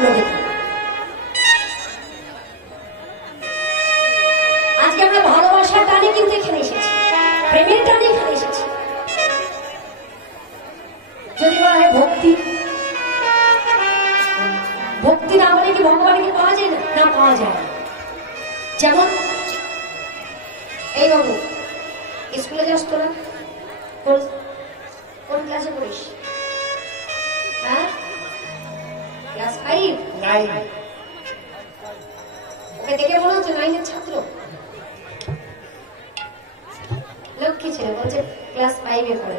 স্বপ্ন দেখি। আজকে আমরা ভালোবাসার টানে কিন্তু এখানে এসেছি, প্রেমের টানে এখানে এসেছি। যদি বলা হয় ভক্তি, ভক্তি না হলে কি ভগবানকে পাওয়া যায় না? না, পাওয়া যায় না। যেমন এই বাবু, স্কুলে যাস তোরা? কোন ক্লাসে পড়িস? হ্যাঁ, ক্লাস 5? ওকে দেখে মনে হচ্ছে 9-এর ছাত্র। লক্ষ্মী ছেলে, বলছে ক্লাস 5-এ পড়ে।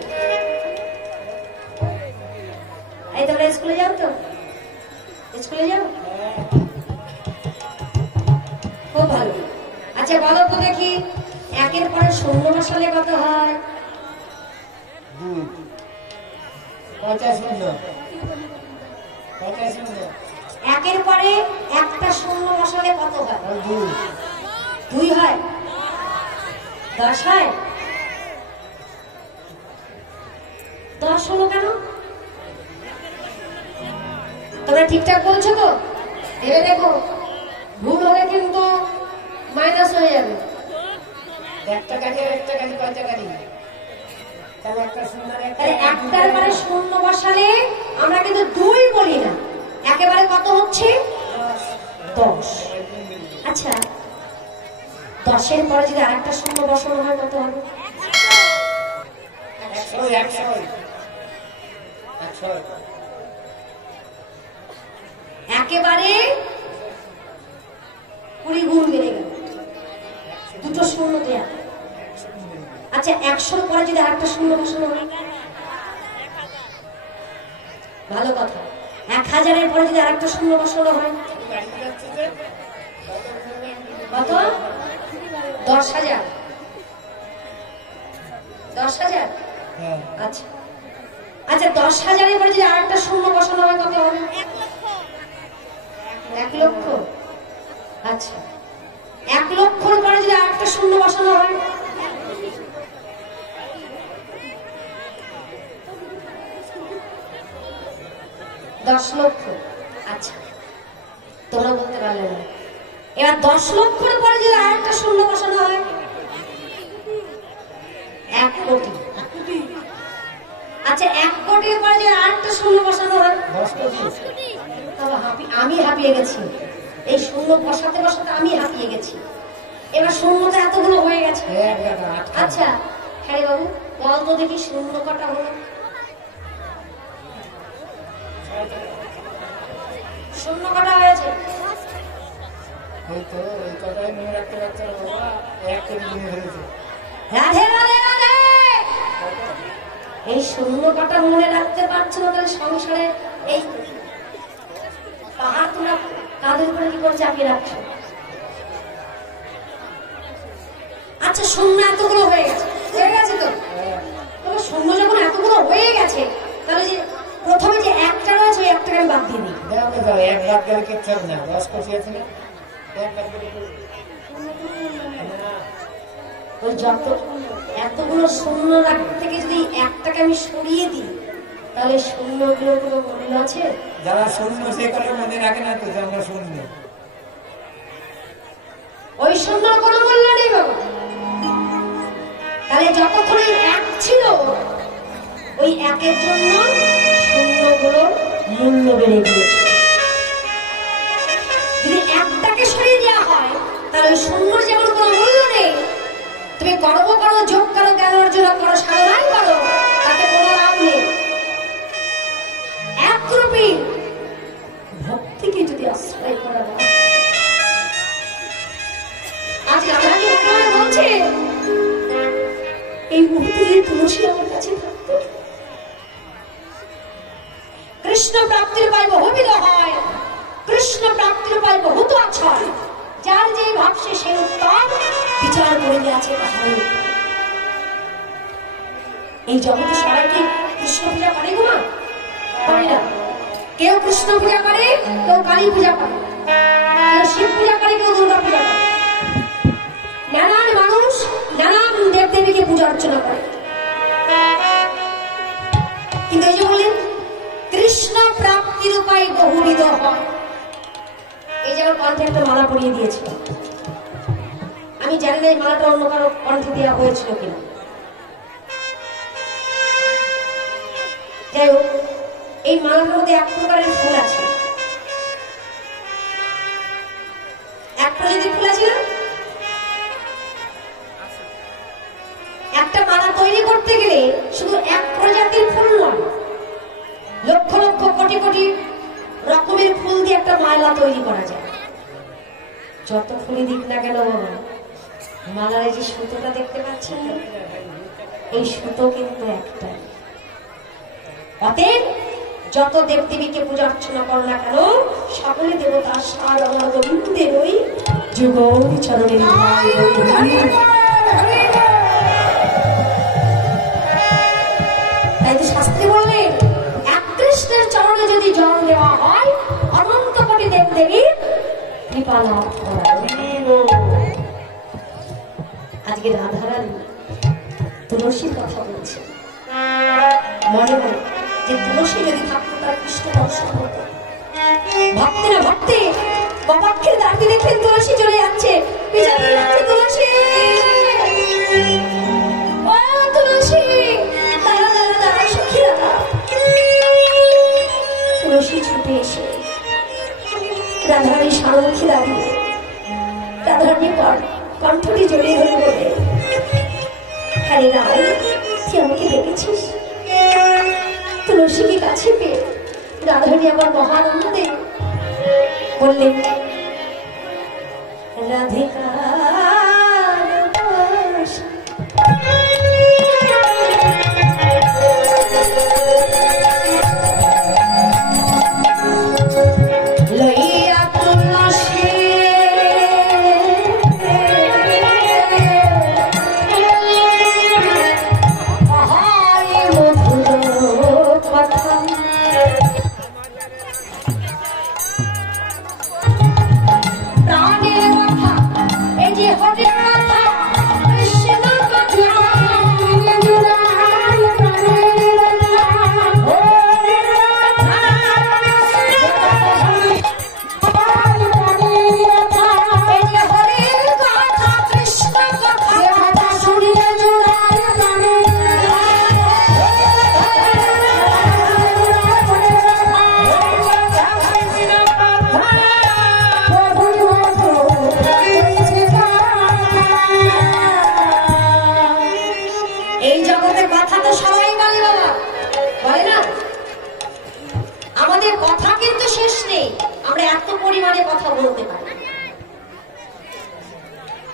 এই তোমরা স্কুলে যাও তো? স্কুলে যাও? খুব ভালো। আচ্ছা বলো তো দেখি, 1-এর পরে শূন্য বসালে কত হয়? 1-এর পরে একটা শূন্য বসালে কত হয়? 2 হয়। 10 হয়? 10 হলো কেন? তোমরা ঠিকঠাক বলছো তো? ভেবে দেখো, ভুল হলে কিন্তু মাইনাস হয়ে যাবে। একটা গাড়ি কয়টা গাড়ি? একটার পরে শূন্য বসালে আমরা কিন্তু 2 বলি না, একেবারে কত হচ্ছে? 10। আচ্ছা, 10-এর পরে যদি আরেকটা শূন্য বসানো হয় কত হবে? 100। একেবারে 20 গুণ বেড়ে গেল, 2টো শূন্য দেয়া। আচ্ছা, 100-র পরে যদি আরেকটা শূন্য বসানো হয়? ভালো কথা। 1000-এর পরে যদি আরেকটা শূন্য বসানো হয় কত? 10,000। 10,000? আচ্ছা আচ্ছা, 10,000-এর পরে যদি আরেকটা শূন্য বসানো হয় কত হবে? 1 লক্ষ। আচ্ছা, 1 লক্ষর পরে যদি আরেকটা শূন্য বসানো হয়? 10 লক্ষ। আচ্ছা, তোমরা বলতে পারলে না। এবার 10 লক্ষর পরে যদি আরেকটা শূন্য বসানো হয়? 1 কোটি। আচ্ছা, 1 কোটির পরে যদি আরেকটা শূন্য বসানো হয়? 10 কোটি। আমি হাঁপিয়ে গেছি, এই শূন্য বসাতে বসাতে আমি হাঁপিয়ে গেছি। এবার শূন্যটা এতগুলো হয়ে গেছে। আচ্ছা হ্যাঁ বাবু, বল তো দেখি শূন্য কটা হলো? শূন্য কটা হয়েছে? রাধে রাধে রাধে। এই শূন্য কটা মনে রাখতে পারছো না, তাহলে সংসারে এই পাহাড় তোমরা কাঁধের উপরে কি করে চাপিয়ে রাখছো? আচ্ছা, শূন্য এতগুলো হয়ে গেছে, তো তবে শূন্য যখন এতগুলো হয়ে গেছে, তাহলে যে প্রথমে যে একটা রয়েছে ওই একটাকে আমি বাদ দিয়ে দিই। ওই যত এতগুলো শূন্য থেকে যদি একটাকে আমি সরিয়ে দিই, তাহলে শূন্যগুলোর কোনো মূল্য আছে? যারা শূন্য সে করে মনে রাখে না তো, আমরা শূন্য, ওই শূন্যর কোনো মূল্য নেই বাবা। তাহলে যতক্ষণ এক ছিল, ওই একের জন্য শূন্যগুলোর মূল্য বেড়ে গিয়েছে। যদি একটাকে সরিয়ে দেওয়া হয়, তাহলে ওই শূন্য যেমন কোনো মূল্য নেই। তুমি কর্ম করো, যোগ করো, জ্ঞান অর্জন করো, সাধনাই করো, তাতে কোনো লাভ নেই। একরূপী ভক্তিকে যদি আশ্রয় করা হয়, আজ রাধাকে মনে বলছে এই মুহূর্তে যদি তুলসী আমার কাছে থাকতো, কৃষ্ণ প্রাপ্তির উপায় বহুবিধ হয়, কৃষ্ণ প্রাপ্তির উপায় বহুত আছে। যার যে ভাবছে সেই উত্তম বিচার করে আছে। এই জগতে সবাই কি কৃষ্ণ পূজা করে গো মা? করে না। কেউ কৃষ্ণ পূজা করে, কেউ কালী পূজা করে, কেউ শিব পূজা করে, কেউ দুর্গা পূজা করে। নানান মানুষ নানান দেবদেবীকে পূজা অর্চনা করে। কিন্তু এই যে বলেন কৃষ্ণ প্রাপ্তির উপায় বহুবিধ হয়, এই যে আমার কণ্ঠে একটা মালা পরিয়ে দিয়েছিল, আমি জানি না এই মালাটা অন্য কারো কণ্ঠে দেওয়া হয়েছিল কিনা। যাই হোক, এই মালাটার মধ্যে এক প্রকারের ফুল আছে, এক প্রজাতির ফুল আছে না। একটা মালা তৈরি করতে গেলে শুধু এক প্রজাতির ফুল নয়, লক্ষ লক্ষ কোটি কোটি রকমের ফুল দিয়ে একটা মালা তৈরি করা যায়। যত ফুলই দিক না কেন বাবা, মালার যে সুতোটা দেখতে পাচ্ছেন, এই সুতো কিন্তু একটাই। অতএব যত দেবদেবীকে পূজা অর্চনা করো না কেন, সকলে দেবতা সার আমার গোবিন্দের ওই যুগল চরণের তাই তো শাস্ত্রী বললেন, এক কৃষ্ণের চরণে যদি জল দেওয়া হয়, অনন্ত কোটি দেবদেবীর কৃপা লাভ করা। আজকে রাধারানী তুলসীর কথা বলছে, মনে মনে যে তুলসী যদি থাকতো তার কৃষ্ণ দর্শন হতো। ভাবতে না ভাবতে বাবাক্ষের দাঁড়িয়ে দেখলেন তুলসী চলে যাচ্ছে, তুলসী ও তুলসী, দাঁড়া দাঁড়া দাঁড়া সখীরা। তুলসী ছুটে এসে রাধারানী সারমুখী দাঁড়িয়ে রাধারানীর কণ্ঠটি জড়িয়ে ধরে বলে, হ্যাঁ রায়, তুই আমাকে দেখেছিস? তুলসীকে কাছে পেয়ে রাধারানী আমার মহানন্দে বললেন, রাধিকা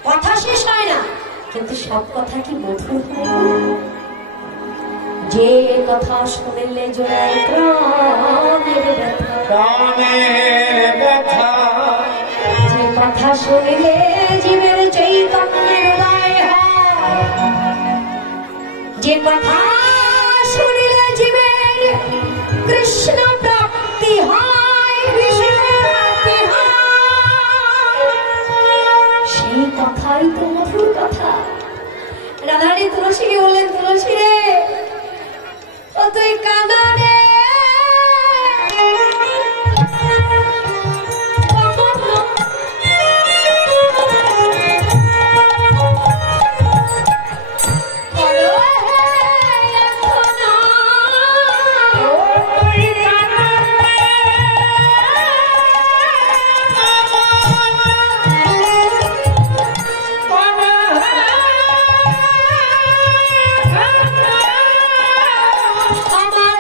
কথা শেষ হয় না, কিন্তু সব কথা কি মধুর হয়? যে কথা শুনলে জোড়ায় প্রাণের ব্যথা, যে কথা শুনলে জীবের চৈতন্যের উদয় হয়, যে কথা শুনলে জীবের কৃষ্ণ প্রাপ্তি হয়, সেই কথাই তো মধুর কথা। রাধারানী তুলসীকে বললেন, তুলসী রে, ও তুই কাঁদা রে, আমার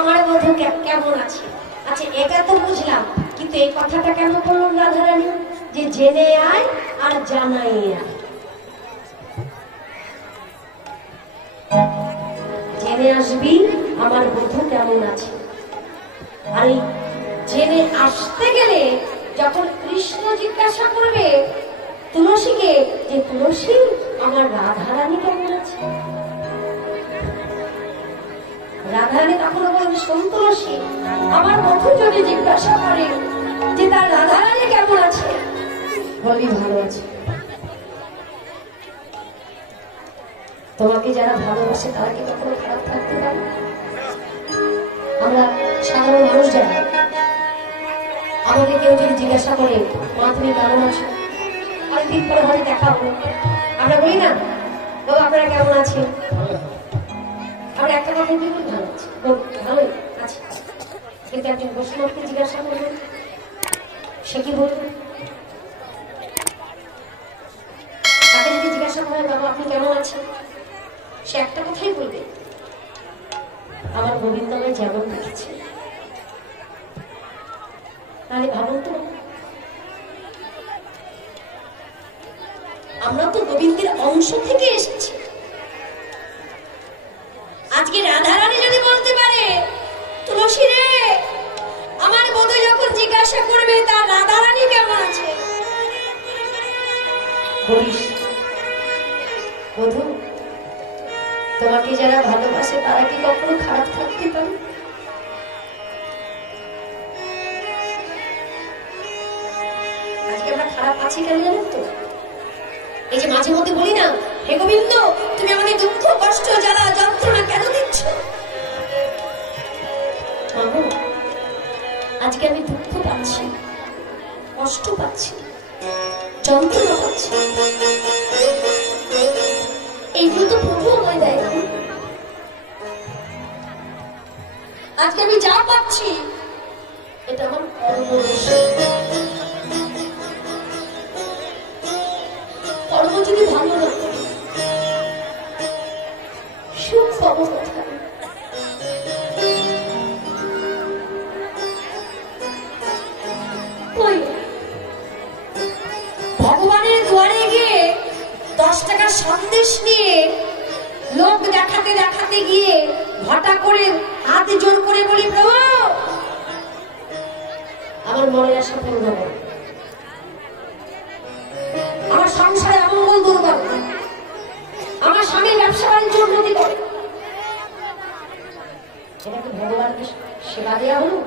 আমার বধূ কেমন আছে। আচ্ছা এটা তো বুঝলাম, কিন্তু এই কথাটা কেন বলুন রাধারানী যে জেনে আয় আর জানাই আয়? জেনে আসবি আমার বধূ কেমন আছে। আর এই জেনে আসতে গেলে যখন কৃষ্ণ জিজ্ঞাসা করবে তুলসীকে যে তুলসী আমার রাধারানী কেমন আছে, রাধারানী তখন বলবে শোন তুলসী, আমার বধূ যদি জিজ্ঞাসা করে যে তার রাধারানী কেমন আছে, বলি ভালো আছে। তোমাকে যারা ভালোবাসে তারা কি কখনো খারাপ থাকতে পারে? আমরা সাধারণ মানুষ যারা, আমাদের কেউ যদি জিজ্ঞাসা করে মা তুমি কেমন আছো, অনেকদিন পরে হয়তো দেখা হলো, আমরা বলি না বাবা আপনারা কেমন আছেন, আমরা একটা কথা বলি ভালো আছি, ভালোই আছে। কিন্তু একজন বৈষ্ণবকে জিজ্ঞাসা করবেন, সে কি বলবে? তাকে যদি জিজ্ঞাসা করে বাবা আপনি কেমন আছেন, সে একটা কথাই বলবে, আমার গোবিন্দ আমায় যেমন দেখেছে। তাহলে ভাবুন তো, আমরা তো গোবিন্দের অংশ থেকে এসেছি। আজকে রাধারানী যদি বলতে পারে তুলসী রে আমার বধূ যখন জিজ্ঞাসা করবে তার রাধারানী কেমন আছে, বলিস বধূ তোমাকে যারা ভালোবাসে তারা কি কখনো খারাপ থাকতে পারে? আজকে আমরা খারাপ আছি কেন জানেন তো? এই যে মাঝে মধ্যে বলি না হে গোবিন্দ তুমি আমাকে দুঃখ কষ্ট জ্বালা যন্ত্রণা কেন দিচ্ছ, আজকে আমি দুঃখ পাচ্ছি, কষ্ট পাচ্ছি, যন্ত্রণা পাচ্ছি, এইগুলো তো প্রভু আমায় দেয়। আজকে আমি যা পাচ্ছি এটা আমার কর্মদোষ। কর্ম যদি ভালো না সুখ পাবো কোথায়? ভগবানের দুয়ারে গিয়ে 10 টাকার সন্দেশ নিয়ে লোক দেখাতে দেখাতে গিয়ে ঘটা করে হাত জোর করে বলি প্রভু আমার মনের আশা পূর্ণ করো, আমার সংসারে অমঙ্গল দূর করো, আমার স্বামীর ব্যবসা বাণিজ্য উন্নতি করে। এটা কি ভগবানকে সেবা দেওয়া হলো?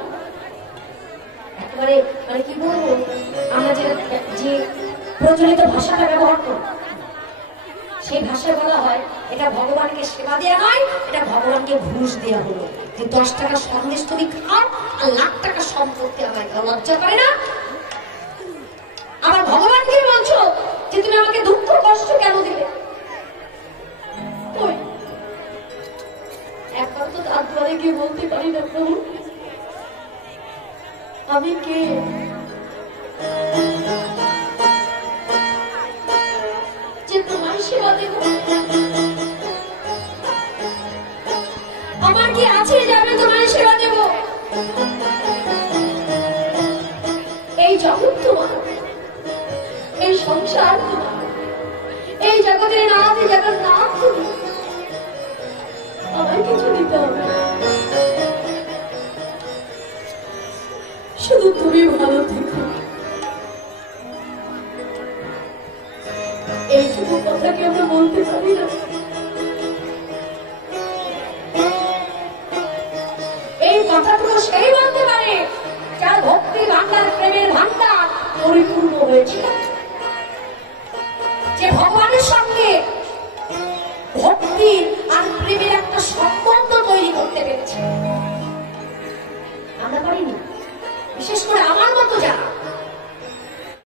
একেবারে মানে কি বলবো, আমরা যে প্রচলিত ভাষাটা ব্যবহার করি সেই ভাষায় বলা হয় এটা ভগবানকে সেবা দেওয়া নয়, এটা ভগবানকে ঘুষ দেওয়া হলো। যে 10 টাকার সন্দেশ তুমি খাও আর লাখ টাকা সম্পত্তি আমায় খাও, লজ্জা করে না? আবার ভগবানকে বলছো যে তুমি আমাকে দুঃখ কষ্ট কেন দিলে? একবার তো তার দ্বারে গিয়ে বলতে পারি না প্রভু আমি কে? যে তোমার সেবা দেব? আমার কি আছে যে আমি তোমার সেবা দেব? এই জগৎ তোমার, এই সংসার তোমার, এই জগতের নাথ জগন্নাথ তুমি, আমার কিছু দিতে হবে, শুধু তুমি ভালো থেকো। এইটুকু কথা কি আমরা বলতে পারি না? এই কথাটুকু সেই বলতে পারে যার ভক্তি ভান্ডার প্রেমের ভান্ডার পরিপূর্ণ হয়েছে, যে ভগবানের সঙ্গে ভক্তি আর প্রেমের একটা সম্বন্ধ তৈরি করতে পেরেছে। আমরা পারিনি, বিশেষ করে